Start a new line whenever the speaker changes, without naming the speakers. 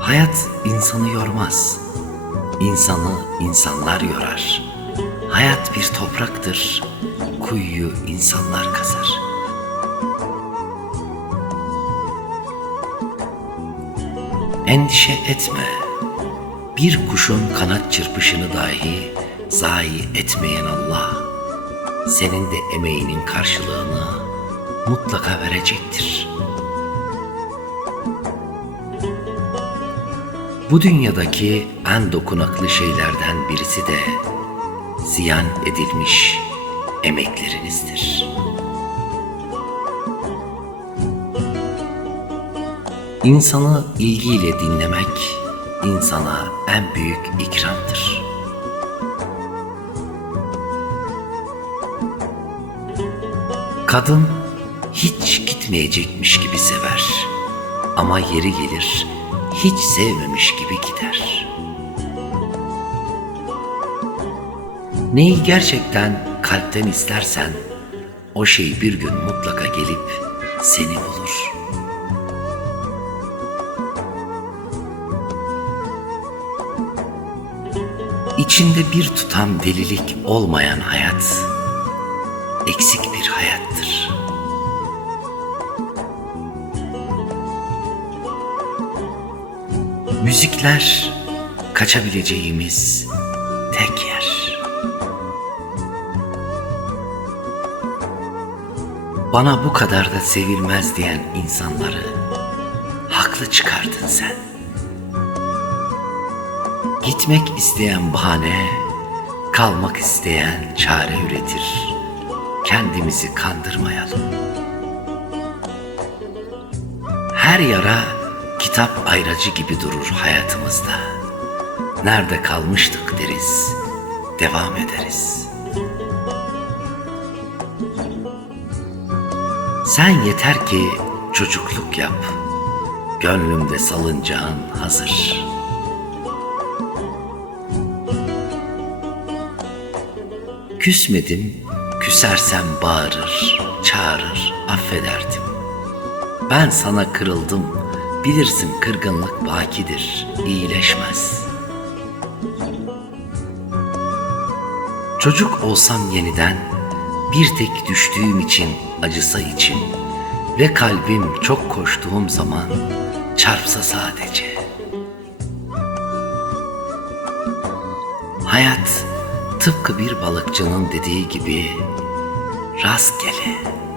Hayat insanı yormaz. İnsanı insanlar yorar. Hayat bir topraktır. Kuyuyu insanlar kazar. Endişe etme. Bir kuşun kanat çırpışını dahi zayi etmeyen Allah, senin de emeğinin karşılığını mutlaka verecektir. Bu dünyadaki en dokunaklı şeylerden birisi de ziyan edilmiş emeklerinizdir. İnsanı ilgiyle dinlemek insana en büyük ikramdır. Kadın hiç gitmeyecekmiş gibi sever. Ama yeri gelir hiç sevmemiş gibi gider. Neyi gerçekten kalpten istersen o şey bir gün mutlaka gelip seni bulur. İçinde bir tutam delilik olmayan hayat eksik bir hayattır. Müzikler kaçabileceğimiz tek yer. Bana bu kadar da sevilmez diyen insanları haklı çıkardın sen. Gitmek isteyen bahane, kalmak isteyen çare üretir. Kendimizi kandırmayalım. Her yara kitap ayracı gibi durur hayatımızda. Nerede kalmıştık deriz, devam ederiz. Sen yeter ki çocukluk yap, gönlümde salıncağın hazır. Küsmedim, küsersem bağırır, çağırır, affederdim. Ben sana kırıldım, bilirsin kırgınlık bakidir, iyileşmez. Çocuk olsam yeniden, bir tek düştüğüm için acısa için ve kalbim çok koştuğum zaman çarpsa sadece. Hayat tıpkı bir balıkçının dediği gibi rastgele